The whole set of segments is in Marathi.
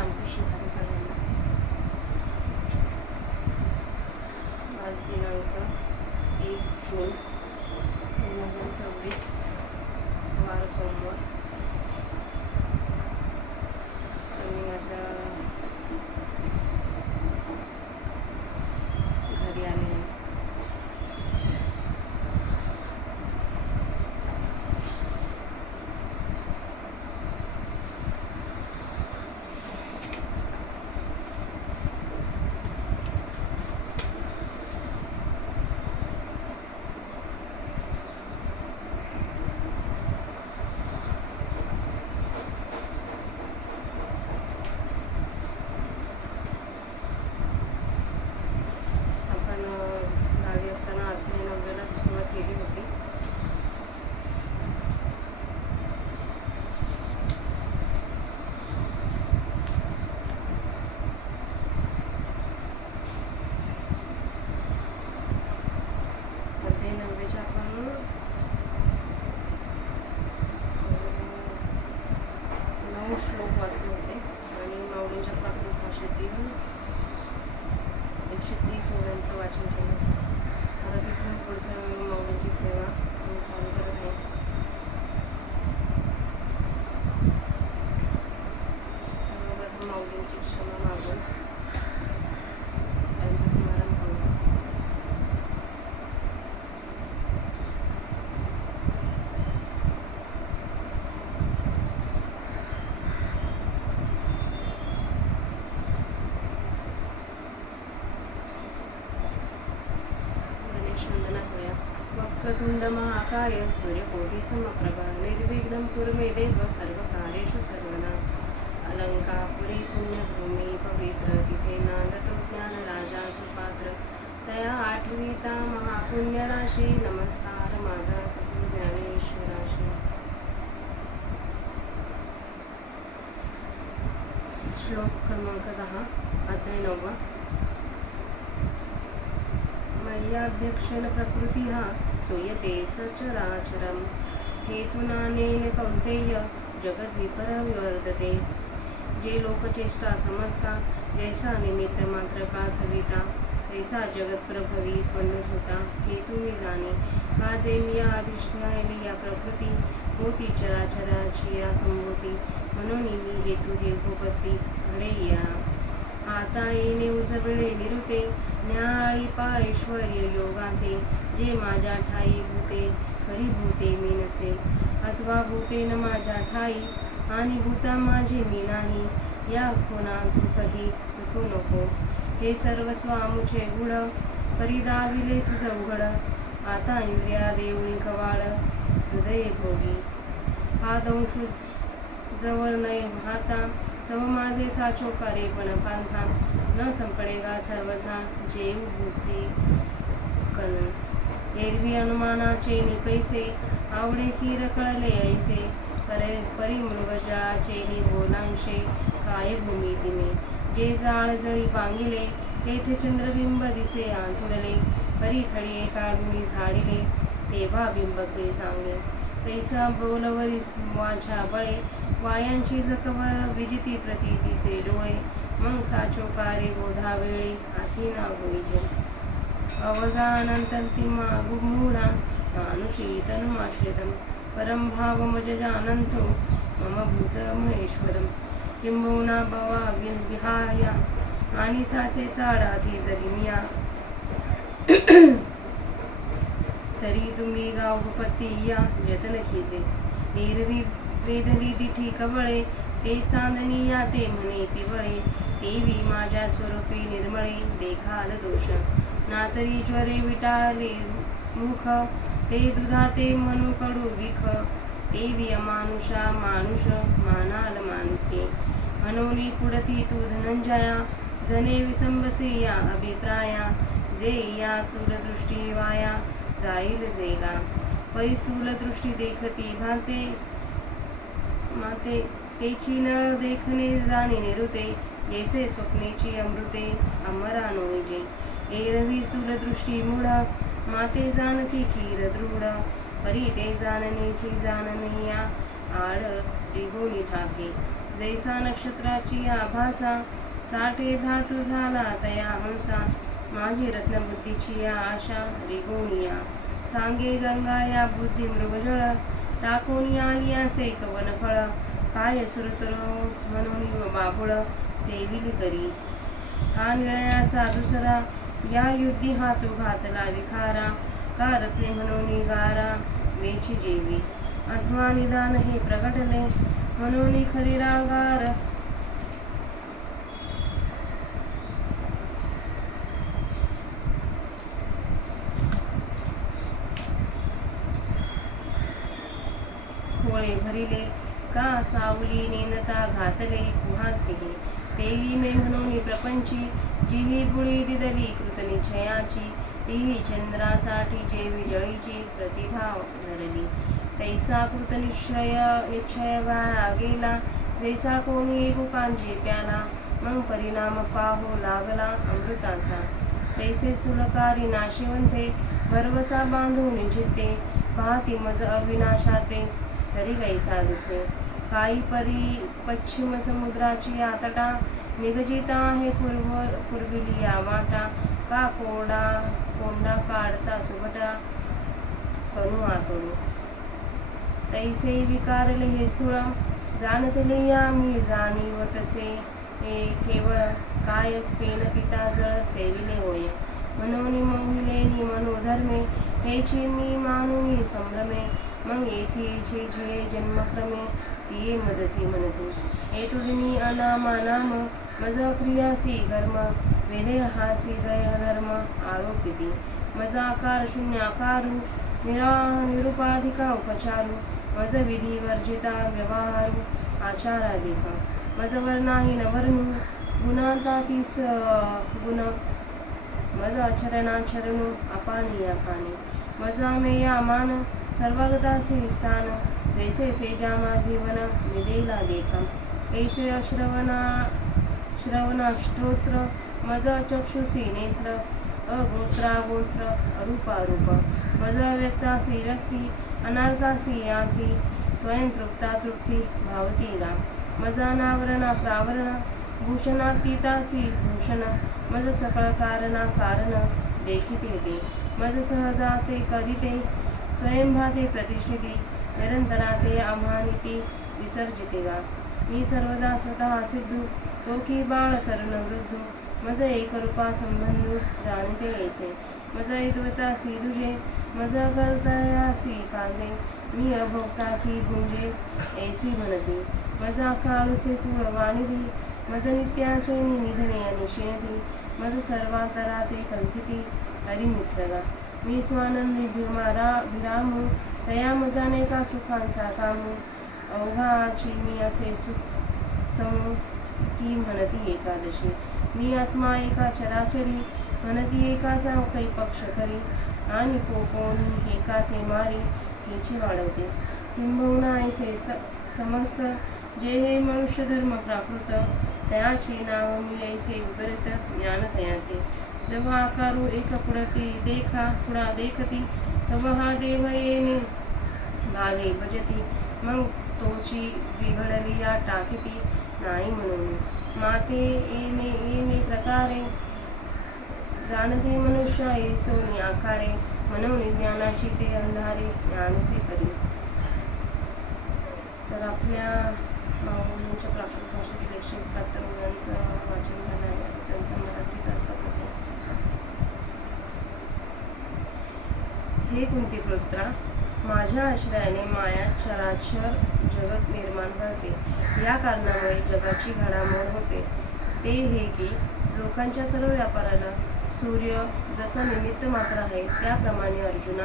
रामकृष्ण हरी सर्वांना. आज दिनांक 1 जून 2026, वार सोमवार. मी माझ्या घरी आले. आपण 10वी असताना अध्याय 9ला सुरुवात केली होती. अध्याय 9चे आपण 9 श्लोक वाचले होते आणि माऊलींच्या प्राकृत भाषेतील 130 ओव्यांचं वाचन केलं. आता तिथून पुढचं माऊलींची सेवा मी चालू करत आहे. सर्वप्रथम माऊलींची क्षमा मागून त्यांचं स्मरण करू. वक्रतुंड महाकाय सूर्यकोटि समप्रभा निर्विघ्नं कुरु मे देव सर्वकार्येषु सर्वदा. अलंकापुरी पुण्यभूमी पवित्र तिथे नांदतो ज्ञानराजा सुपात्र. तया आठविता महापुण्यराशी नमस्कार माझा सद्गुरु ज्ञानेश्वराशी. श्लोक क्रमांक 10 अध्याय 9. मय्याध्यक्षेण प्रकृतिः सूयते सचराचरं हेतुनानेन कौन्तेय जगद्विपरविवर्तते. जे लोकचेष्टा समजता जैसा निमित्त मात्र का सविता तैसा जगत प्रभवी त्वन्नुस होता. हेतू मी जाणे हा जे मी अधिष्ठायली या प्रकृती होती चराचराची या संभूती. म्हणून मी हेतू हे भूपती घडे या. आता येणे उजविणे निरुते न्याळी ऐश्वर्य योगांते. जे माझ्या ठाई भूते खरी भूते मी नसे अथवा भूते न माझ्या ठाई आणि भूता माझे मी नाही. या खुणा दुःखही चुकू नको हे सर्व स्वामुचे गुण परिदाविले तुझ उघड. आता इंद्रिया देऊळी कवाळ हृदय भोगी हा दंश जवळ नये वाहता. तव माझे साचो करे पण पांथा न संपडेगा सर्वथा जेव भूसी कण. एरवी अनुमानाचे नि पैसे आवडे की रखळले ऐसे परिमृग जळाचे नि बोलांशे काय भूमी दिमे. जे जाळ जळी पांगिले तेथे चंद्रबिंब दिसे आंठुडले. परिथळी काढून झाडिले तेव्हा बिंब के सांगे. तैसा बोलवरी माझ्या बळे वायांची जखव विजिती प्रतीतीचे डोळे. मग साचोकारे बोधा वेळे हाती ना होईजे अवजानंतंतिमा गुमूढा मानुषी तनुमाश्रितं. परमभाव मज जानन्तो मम भूत महेश्वरम. किंबहुना भवा विहाया आणि साचे चाडाती जरी मिया. तरी तुम्ही गावपती या जतन कीजे. एरवी वेधली दिठी कवळे ते चांदणी या ते म्हणे पिवळे. तेवी माझ्या स्वरूपी निर्मळे देखाल दोष. नातरी ज्वरे विटाळले मुख ते दुधाते म्हणू कडू विख. तेवी अमानुषा मानुष मानाल मानके. म्हणून पुढती तू धनंजया जने विसंबसे या अभिप्राया. जे या स्थूलदृष्टी वाया जाईल जेगा. पै स्थूलदृष्टी देखती भाते माते तेची न देखणे जाणे निरुते. जैसे स्वप्नेची अमृते अमरा नोईजे. एरवी स्थूलदृष्टी मूढ माते जाणती खीर दृढ. परी ते जाणनेची जाणनिया आळ निघून ठाके. जैसा नक्षत्राची आभासा, साठे धातू झाला तया हंसा. माझी रत्नबुद्धीची या आशा रिगोनिया, सांगे गंगा या बुद्धी मृगजळ. टाकून आली असे कवनफळ, काय सुरतर म्हणून बाबुळ सेविली करी. हा निळयाचा दुसरा, या युद्धी हातू घातला विखारा. का रत्ने म्हणून गारा वेची जेवी, अथवा निदान हे प्रगटले म्हणून खरी रांगार. होळे भरिले का सावली नेनता घातले कुहासिनी. देवी मे म्हणून प्रपंची, जी ही बुळी दिदली कृतनिश्चयाची. तीही चंद्रासाठी जेवी जळीची प्रतिभा धरली. तैसा निश्चय वाया गेला, जैसा कोणी कुकांचे प्याला. मग परिणाम पाहो लागला अमृताचा, तैसे स्थूलकारी नाशिवंते. भरवसा बांधून चित्ते, पाहती मज अविनाशाते. तरी कैसा दिसे काही परी पश्चिम समुद्राची आतटा. निगजिता आहे पूर्विली या वाटा. का कोंडा काढता सुभटा तनु आतोडू. तैसे विकारले हे स्थूळ, जाणतले या मी जाणीव तसे. केवळ काय फेन पिता जळ सेविले होय. म्हणून मोहिलेनी मनोधर्मे, हेची मी मानुनी संभ्रमे. मग येथे जे जन्मक्रमे, तिये मजसी म्हणते. येतुडिनी अनामानाम, मज क्रियासी कर्म. वेदे हासी दय धर्म आरोपिती. मज आकार शून्याकारू, निरुपाधिका उपचारू. मज विधी वर्जिता व्यवहारू, आचाराधिक. मज वर्णाहीन वर्णू, गुणांतातीस गुण. मज आचरणाचरणू, अपानी अपानी. मज मेया मान, सर्वगतासी स्थान. जैसे सेजा माझे वन, निदेला देखा. ऐसे श्रवणाष्टोत्र, मज चक्षुषी नेत्र. अगोत्रागोत्र, अरूपारूप. मज व्यक्तासी व्यक्ती, अनार्थासी आरती. स्वयं तृप्ता तृप्ती भावती गा. मज अनावरणा प्रावरण, भूषणातीतासी भूषण. मज सकळ कारणा कारण, देखिते ते. मज सहजाते करिते, स्वयंभाते प्रतिष्ठिती. निरंतराते अमानिती, विसर्जिते गा. मी सर्वदा स्वतः सिद्धू, तो की बाळ तरुण वृद्धू. मज एकरूपा संबंधू, जाणते ऐसे. मज ऐद्वतासी दुजे, मज कर्तयासी काजे. मी अभोक्ता की भुंजे, ऐसी म्हणती. मज काळूचे कुळ वाणिधी, मज नित्याचे निधने अनिशिणती. मज सर्वांतराते कल्पिती, हरिमित्रगा. मी स्वानंदी विरामू, तया मजाने का सुखांचा कामू. अवघाची मी असे सुख समू, की म्हणती एकादशी. मी आत्मा एका चराचरी, म्हणती एका काही पक्ष करी. आणि कोणी एका ते मारी, हेची वाढवते. किंबहुना ऐसे समस्त, जे हे मनुष्य धर्म प्राकृत. त्याची नाव मी ऐसे विपरीत ज्ञान तयाचे. जेव्हा आकारू एक पुढती देखा पुढा देखती, तेव्हा हा देव येणे भावे भजती. मग तोची बिघडली या टाकीती नाही म्हणून. माते येणे प्रकारे, जाणते मनुष्य ऐसोनी आकारे. म्हणून ज्ञानाची ते अंधारे, ज्ञानसे करी. तर आपल्या माऊलींच्या प्राकृत भाषेतील 171 मुलांचं वाचन झालं आहे. आता त्यांचा मराठीत अर्थ बघू. हे कुंतीपुत्रा, माझ्या आश्रयाने माया चराचर जगत निर्माण करते. या कारणामुळे जगाची घडामोड होते. ते हे की लोकांच्या सर्व व्यापाराला सूर्य जसा निमित्त मात्र आहे, त्याप्रमाणे अर्जुना,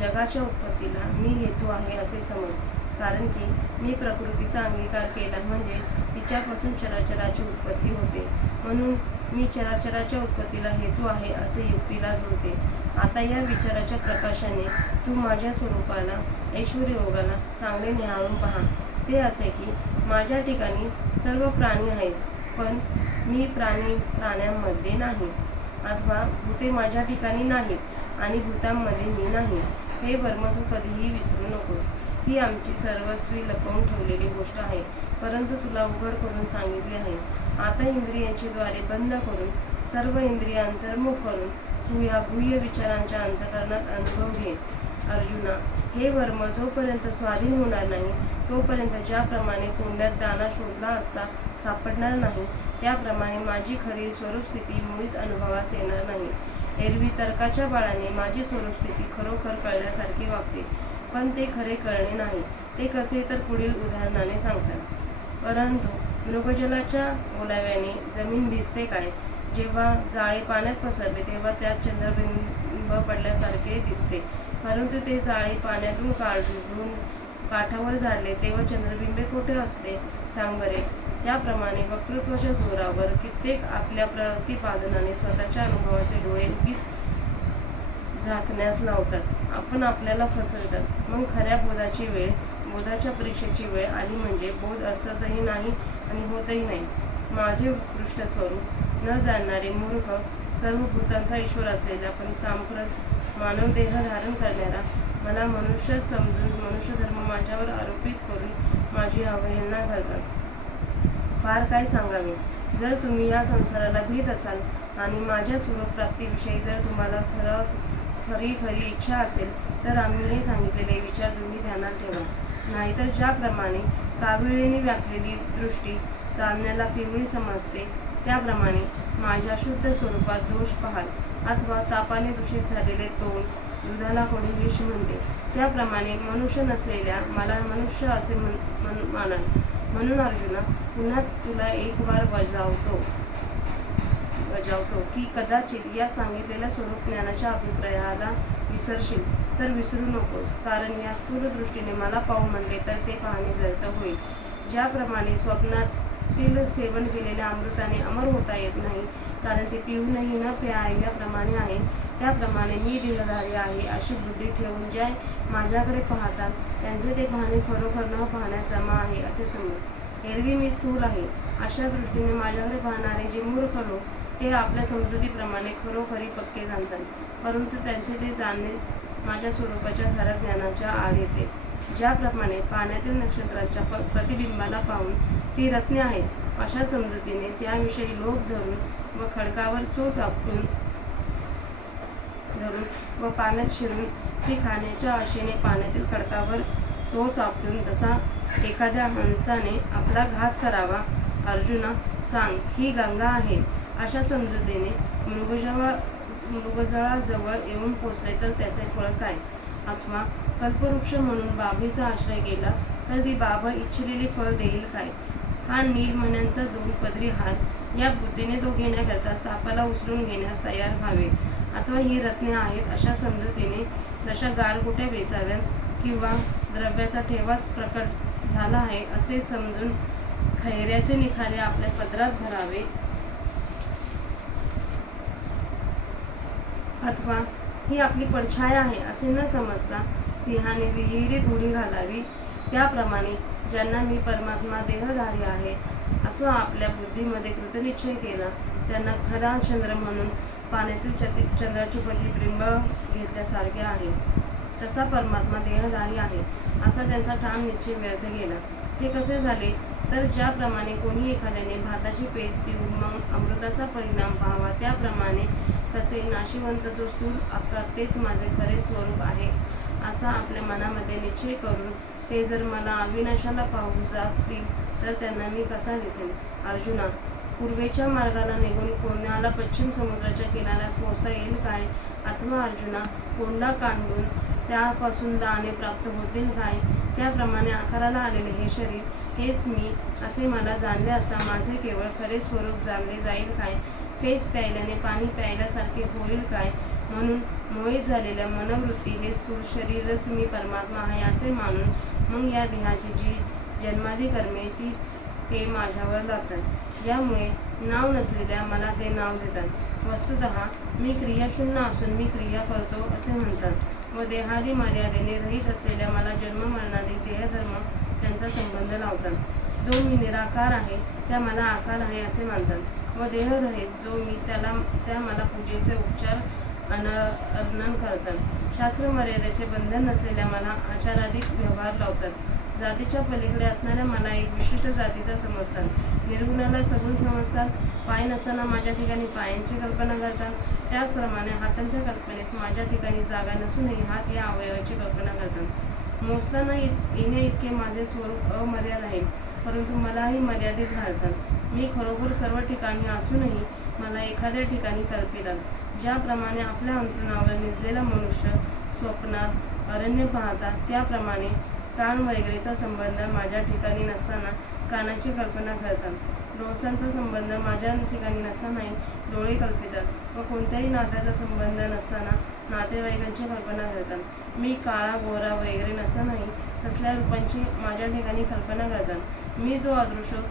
जगाच्या उत्पत्तीला मी हेतू आहे असे समज. कारण की मी प्रकृतीचा अंगीकार केला म्हणजे तिच्यापासून चराचराची उत्पत्ती होते. म्हणून मी चराचराच्या उत्पत्तीला हेतू आहे असे युक्तीला जोडते. आता या विचाराच्या प्रकाशाने तू माझ्या स्वरूपाला, ऐश्वर्ययोगाला चांगले निहाळून पहा. ते असे की माझ्या ठिकाणी सर्व प्राणी आहेत, पण मी प्राण्यांमध्ये नाही. अथवा भूते माझ्या ठिकाणी नाहीत आणि भूतांमध्ये मी नाही. हे वर्म तू कधीही विसरू नकोस. ही आमची सर्वस्वी लपवून ठेवलेली गोष्ट आहे, परंतु तुला उघड करून सांगितले आहे. आता इंद्रियांची द्वारे बंद करून सर्व इंद्रिय अंतर्मुख करून तू या गुह्य विचारांच्या अंतःकरणात अनुभव घे. अर्जुना, हे वर्म जोपर्यंत स्वाधीन होणार नाही तोपर्यंत ज्याप्रमाणे कोंड्यात दाणा शोधला असता सापडणार नाही, त्याप्रमाणे माझी खरी स्वरूपस्थिती मुळीच अनुभवास येणार नाही. एरवी तर्काच्या बळाने माझी स्वरूपस्थिती खरोखर कळण्यासारखी वागते, पण ते खरे कळणे नाही. ते कसे तर पुढील उदाहरणाने सांगतात. परंतु मृगजलाच्या ओलाव्याने जमीन भिजते काय? जेव्हा जाळे पाण्यात पसरले तेव्हा त्यात चंद्रबिंब पडल्यासारखे दिसते, परंतु ते जाळे पाण्यातून काढून काठावर झाडले तेव्हा चंद्रबिंबे कोठे असते सांग बरे. त्याप्रमाणे वक्तृत्वाच्या जोरावर कित्येक आपल्या प्रतिपादनाने स्वतःच्या अनुभवाचे डोळे उगीच झाकण्यास लावतात. आपण आपल्याला फसवतात. मग खऱ्या बोधाच्या परीक्षेची वेळ आली म्हणजे बोध असतही नाही आणि होतही नाही. माझे पृष्ठस्वरूप न जाणणारे मूर्ख, सर्व भूतांचा ईश्वर असलेला पण सांप्रत मानव देह धारण करणारा मला मनुष्य समजून मनुष्यधर्म माझ्यावर आरोपित करून माझी अवहेलना करतात. फार काय सांगावे. जर तुम्ही या संसाराला भीत असाल आणि माझ्या स्वरूपप्राप्तीविषयी जर तुम्हाला खरी इच्छा असेल तर आम्ही हे सांगितलेले विचार तुम्ही ध्यानात ठेवा. नाहीतर ज्याप्रमाणे काविळीने व्यापलेली दृष्टी चालण्याला पिवळी समजते, त्याप्रमाणे माझ्या शुद्ध स्वरूपात दोष पाहाल. अथवा तापाने दूषित झालेले तोंड दुधाला कोणी विष म्हणते, त्याप्रमाणे मनुष्य नसलेल्या मला मनुष्य असे मानाल. म्हणून अर्जुना, पुन्हा तुला एक वार बजावतो की कदाचित या सांगितलेल्या स्वरूप ज्ञानाच्या अभिप्रायाला विसरशील तर विसरू नकोस, कारण या स्थूल दृष्टीने मला पाहू म्हणले तर ते पाहणे व्यर्थ होईल. ज्याप्रमाणे स्वप्नातील सेवन केलेल्या अमृताने अमर होता येत नाही, कारण ते पिऊनही न प्यायल्याप्रमाणे आहे, त्याप्रमाणे मी देहधारी आहे अशी बुद्धी ठेवून ज्या माझ्याकडे पाहतात त्यांचे ते पाहणे खरोखर न पाहण्यात जमा आहे असे समज. एरवी मी स्थूल आहे अशा दृष्टीने माझ्याकडे पाहणारे जे मूर्ख लोक ते आपल्या समजुतीप्रमाणे खरोखरी पक्के जाणतात, परंतु त्यांचे ते जाणणेच माझ्या स्वरूपाच्या खऱ्या ज्ञानाच्या आड येते. ज्याप्रमाणे पाण्यातील नक्षत्राच्या प्रतिबिंबाला पाहून ती रत्ने आहेत अशा समजुतीने त्याविषयी लोभ धरून व खडकावर चोच आपटून धरून व पाण्यात शिरून ती खाण्याच्या आशेने पाण्यातील खडकावर चोच आपटून जसा एखाद्या हंसाने आपला घात करावा. अर्जुना, सांग, ही गंगा आहे अशा समजुतीने मृगजळाजवळ येऊन पोचले तर त्याचे फळ काय? अथवा कल्पवृक्ष म्हणून बाभळीचा आश्रय केला तर ती बाभळ इच्छिलेले फळ देईल काय? हा नील मण्यांचा 2 पदरी हार, या बुद्धीने तो घेण्याकरता सापाला उचलून घेण्यास तयार व्हावे. अथवा ही रत्ने आहेत अशा समजुतीने जशा गारगोट्या वेचाव्यात किंवा द्रव्याचा ठेवाच प्रकट झाला आहे असे समजून खैऱ्याचे निखारे आपल्या पदरात भरावे. अथवा ही आपली पडछाया आहे असे न समजता सिंहाने विहिरीत उडी घालावी. त्याप्रमाणे ज्यांना मी परमात्मा देहधारी आहे असं आपल्या बुद्धीमध्ये कृतनिश्चय केला त्यांना खरा चंद्र म्हणून पाण्यातील चंद्राचे प्रतिबिंब घेतल्यासारखे आहे. तसा परमात्मा देहधारी आहे असा त्यांचा ठाम निश्चय व्यर्थ गेला. हे कसे झाले तर ज्याप्रमाणे कोणी एखाद्याने भाताची पेज पिऊन मग अमृताचा परिणाम पाहावा, त्याप्रमाणे तसे नाशिवंत जो स्थूल आकार तेच माझे खरे स्वरूप आहे असा आपल्या मनामध्ये निश्चय करून ते जर मला अविनाशाला पाहू जातील तर त्यांना मी कसा दिसेन? अर्जुना, पूर्वेच्या मार्गाला निघून कोणाला पश्चिम समुद्राच्या किनाऱ्यास पोहोचता येईल काय? अथवा अर्जुना, कोंडा कांडून त्यापासून दाणे प्राप्त होतील काय? त्याप्रमाणे आकाराला आलेले हे शरीर हेच मी असे मला जाणले असता माझे केवळ खरे स्वरूप जाणले जाईल काय? पेज प्यायल्याने पाणी प्यायल्यासारखे होईल काय? म्हणून मोहित झालेल्या मनोवृत्ती हे स्थूल शरीरच मी परमात्मा आहे असे मानून मग या देहाची जी जन्मादी कर्मे ते माझ्यावर लागतात. यामुळे नाव नसलेल्या मला ते नाव देतात. वस्तुतः मी क्रियाशून्य असून मी क्रिया करतो असे म्हणतात व देहादी मर्यादेने रहित असलेल्या मला जन्म मरणादी देहधर्म त्यांचा संबंध लावतात. जो मी निराकार आहे त्या मला आकार आहे असे मानतात व देहरहित जो मी त्या मला पूजेचे उपचार अर्णन करतात. शास्त्र मर्यादेचे बंधन नसलेल्या मला आचाराधिक व्यवहार लावतात. जातीच्या पलीकडे असणाऱ्या मला एक विशिष्ट जातीचा समजतात. निर्गुणाला सगुण समजतात. पाय नसताना माझ्या ठिकाणी पायांची कल्पना करतात. त्याचप्रमाणे हातांच्या कल्पनेस माझ्या ठिकाणी जागा नसूनही हात या अवयवाची कल्पना करतात. मोजताना येण्या इतके माझे स्वरूप अमर्याद आहे, परंतु मलाही मर्यादित घालतात. मी खरोखर सर्व ठिकाणी असूनही मला एखाद्या ठिकाणी कल्पितात. ज्याप्रमाणे आपल्या अंथरुणावर निजलेला मनुष्य स्वप्नात अरण्य पाहतात, त्याप्रमाणे कान वगैरेचा संबंध माझ्या ठिकाणी नसताना कानाची कल्पना करतात. डोळसांचा संबंध माझ्या ठिकाणी नसतानाही डोळे कल्पितात व कोणत्याही नात्याचा संबंध नसताना नातेवाईकांची कल्पना करतात. मी काळा गोरा वगैरे नसतानाही तसल्या रूपांची माझ्या ठिकाणी कल्पना करतात. मी जो अदृश्य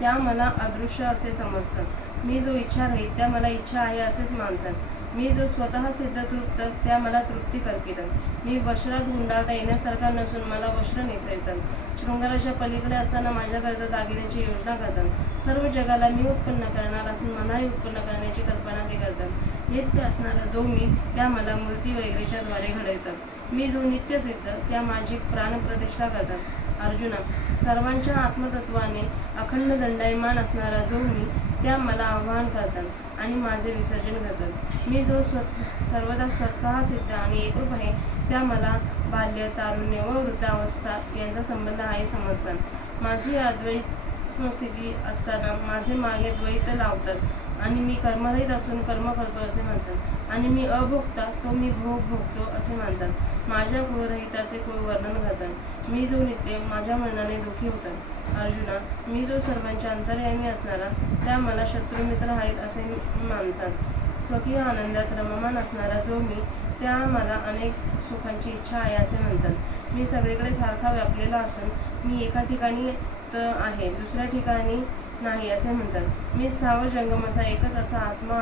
त्या मला अदृश्य असे समजतात. मी जो इच्छारहित त्या मला इच्छा आहे असेच मानतात. मी जो स्वतः सिद्ध तृप्त त्या मला तृप्ती कल्पितात. मी वस्त्रात गुंडाळता येण्यासारखा नसून मला वस्त्र नेसवितात. शृंगाराच्या पलीकडे असताना माझ्याकरता दागिन्याची योजना करतात. सर्व जगाला मी उत्पन्न करणार असून मलाही उत्पन्न करण्याची कल्पना ते करतात. नित्य असणारा जो मी त्या मला मूर्ती वगैरेच्या द्वारे घडवितात. मी जो नित्य सिद्ध त्या माझी प्राणप्रतिष्ठा करतात. अर्जुना, सर्वांच्या आत्मतत्वाने अखंड दंडायमान असणारा जो मी त्या मला आवाहन करतात आणि माझे विसर्जन करतात. मी जो सर्वदा स्वतः सिद्ध आणि एकरूप आहे त्या मला बाल्य, तारुण्य व वृद्धावस्था यांचा संबंध आहे समजतात. माझी अद्वैत स्थिती असताना माझे मागे द्वैत लावतात आणि मी कर्मरहित असून कर्म करतो असे म्हणतात आणि मी अभोगता तो मी भोग भोगतो असे मानतात. माझ्या कुळरहिताचे कुळ वर्णन करतात. मी जो नित्य माझ्या मनाने दुःखी होतात. अर्जुना, मी जो सर्वांच्या अंतर्यामी असणारा त्या मला शत्रुमित्र आहेत असे मानतात. स्वकीय आनंदात रममान असणारा जो मी त्या मला अनेक सुखांची इच्छा आहे असे म्हणतात. मी सगळीकडे सारखा व्यापलेला असून मी एका ठिकाणी आहे दुसऱ्या ठिकाणी नाही असे म्हणतात. मी स्थावर जंगमाचा एकच असा आत्मा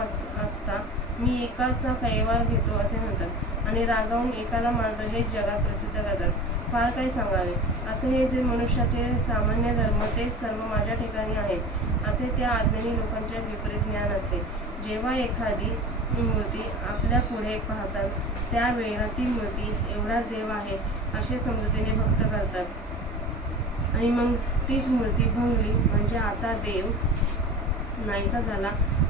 असता मी एकाचा कैवार घेतो असे म्हणतात आणि रागावून एकाला मारतो हेच जगात प्रसिद्ध करतात. फार काही सांगावे असे हे जे मनुष्याचे सामान्य धर्म तेच सर्व माझ्या ठिकाणी आहेत असे त्या अज्ञानी लोकांच्या विपरीत ज्ञान असते. जेव्हा एखादी मूर्ती आपल्या पुढे पाहतात त्यावेळेला ती मूर्ती एवढाच देव आहे असे समजुतीने भक्त करतात आणि मग तीच मूर्ती भंगली म्हणजे आता देव नाहीसा झाला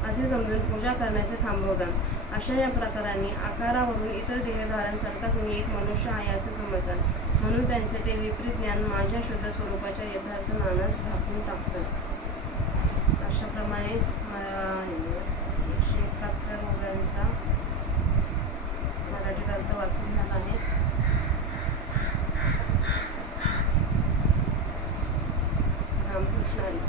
असे समजून पूजा करण्याचे थांबवतात. अशा या प्रकाराने आकारावरून इतर देहधाऱ्यांसारखाच मी एक मनुष्य आहे असे समजतात. म्हणून त्यांचे ते विपरीत ज्ञान माझ्या शुद्ध स्वरूपाच्या यथार्थ ज्ञानास झाकून टाकतात. अशाप्रमाणे 171 ओव्यांचा मराठी अर्थ वाचून झाला आहे. रामकृष्ण हरी.